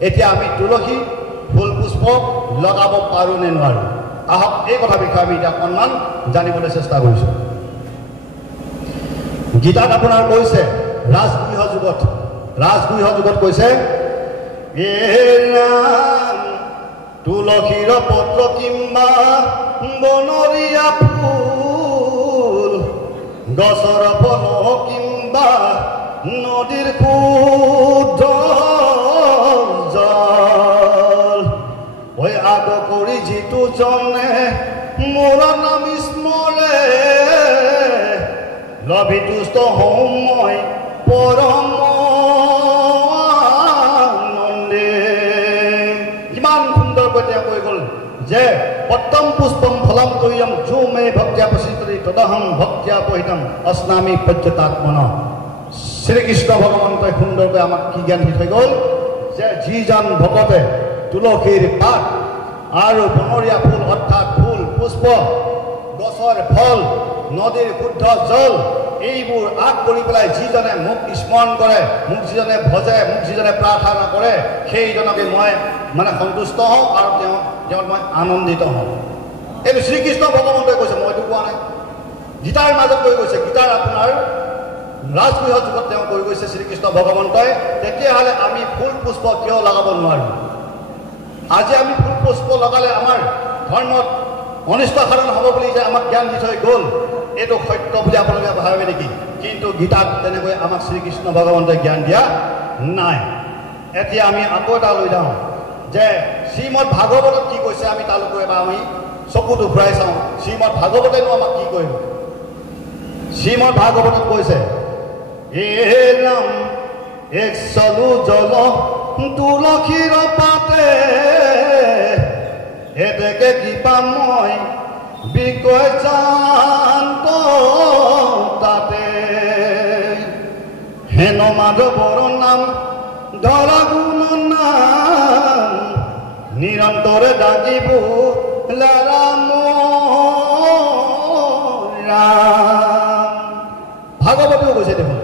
এতিয়া আমি তুলসী ফুল পুষ্প লগাব পাৰোঁ নে নোৱাৰোঁ আহক এই কথা বিষয়ে আমি এতিয়া অকণমান জানিবলৈ চেষ্টা কৰিছোঁ গীতাত আপোনাৰ কৈছে ৰাজগৃহ যুগত কৈছে তুলসীৰ পত্ৰ কিম্বা বনৰীয়া ফুল গছৰ ফল কিম্বা নদীৰ শুদ্ধ জল ঐ আগ কৰি যিটো জনে মোৰ নাম স্মৰে লভিতুষ্ট হওঁ মই পৰম আনন্দে কিমান সুন্দৰকৈ তেওঁ কৈ গ'ল যে পত্তম পুষ্পম ফলম তুয়ম যো মে ভক্তিয়া প্ৰসিদ্ধি তদহং ভক্তিয়া পহিতম অস্নামি পৰ্যতাত্মন শ্ৰীকৃষ্ণ ভগৱন্তই সুন্দৰকৈ আমাক কি জ্ঞান দি থৈ গ'ল যে যিজন ভকতে তুলসীৰ পাত আৰু বনৰীয়া ফুল অৰ্থাৎ ফুল পুষ্প গছৰ ফল নদীৰ শুদ্ধ জল এইবোৰ আগ কৰি পেলাই যিজনে মোক স্মৰণ কৰে মোক যিজনে ভজে মোক যিজনে প্ৰাৰ্থনা কৰে সেইজনকে মই মানে সন্তুষ্ট হওঁ আৰু তেওঁ মই আনন্দিত হওঁ এইটো শ্ৰীকৃষ্ণ ভগৱন্তই কৈছে মইতো কোৱা নাই গীতাৰ মাজত কৈ গৈছে গীতাৰ আপোনাৰ ৰাজগৃহ যুগত তেওঁ কৈ গৈছে শ্ৰীকৃষ্ণ ভগৱন্তই তেতিয়াহ'লে আমি ফুল পুষ্প কিয় লগাব নোৱাৰোঁ আজি আমি ফুল পুষ্প লগালে আমাৰ ধৰ্মত অনিষ্ট সাধন হ'ব বুলি যে আমাক জ্ঞান দি থৈ গ'ল এইটো সত্য বুলি আপোনালোকে ভাবে নেকি কিন্তু গীতাত তেনেকৈ আমাক শ্ৰীকৃষ্ণ ভগৱন্তই জ্ঞান দিয়া নাই এতিয়া আমি আকৌ এটা লৈ যাওঁ যে শ্ৰীমদ ভাগৱতত কি কৈছে আমি তালৈকে এবাৰ আমি চকুটো ঘূৰাই চাওঁ শ্ৰীমদ ভাগৱতেনো আমাক কি কৰিব শ্ৰীমদ ভাগৱতত কৈছে হে ৰাম এক চলু জল তুলসীৰ পাতে এতেকে কিবা মই বিকয় জান্ত তাতে হেন মাধৱৰ নাম ধৰা গুণ নাম নিৰন্তৰে ডাকিব ৰাম ভাগৱতেও কৈছে দেখোন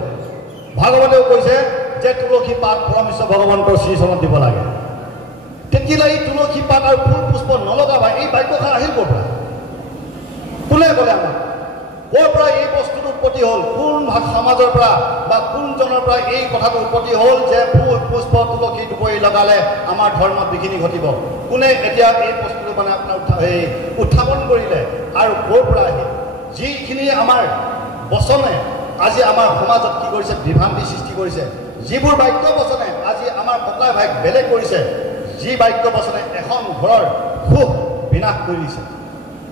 ভাগৱতেও কৈছে যে তুলসী পাত পৰমেশ্বৰ ভগৱন্তৰ শ্ৰীচৰণত দিব লাগে তেতিয়াহ'লে এই তুলসী পাত আৰু ফুল পুষ্প নলগাবা এই বাক্যখন আহিল ক'ৰ পৰা কোনে ক'লে আমাক ক'ৰ পৰা এই বস্তুটো উৎপত্তি হ'ল কোন সমাজৰ পৰা বা কোনজনৰ পৰা এই কথাটো উৎপত্তি হ'ল যে ফুল পুষ্প তুলসী দুপৰি লগালে আমাৰ ধৰ্মত বিঘিনি ঘটিব কোনে এতিয়া এই বস্তুটো মানে আপোনাৰ উত্থাপন কৰিলে আৰু ক'ৰ পৰা আহিল যিখিনি আমাৰ বচনে আজি আমাৰ সমাজত কি কৰিছে বিভ্ৰান্তি সৃষ্টি কৰিছে যিবোৰ বাক্য বচনে আজি আমাৰ ককাই ভাইক বেলেগ কৰিছে যি বাক্য বচনে এখন ঘৰৰ সুখ বিনাশ কৰি দিছে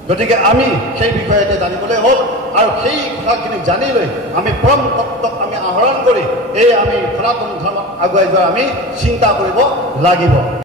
গতিকে আমি সেই বিষয়ে জানিবলৈ হ'ল আৰু সেই কথাখিনি জানি লৈ আমি পৰম তত্ত্বক আমি আহৰণ কৰি এই আমি সনাতন ধৰ্মত আগুৱাই যোৱাৰ আমি চিন্তা কৰিব লাগিব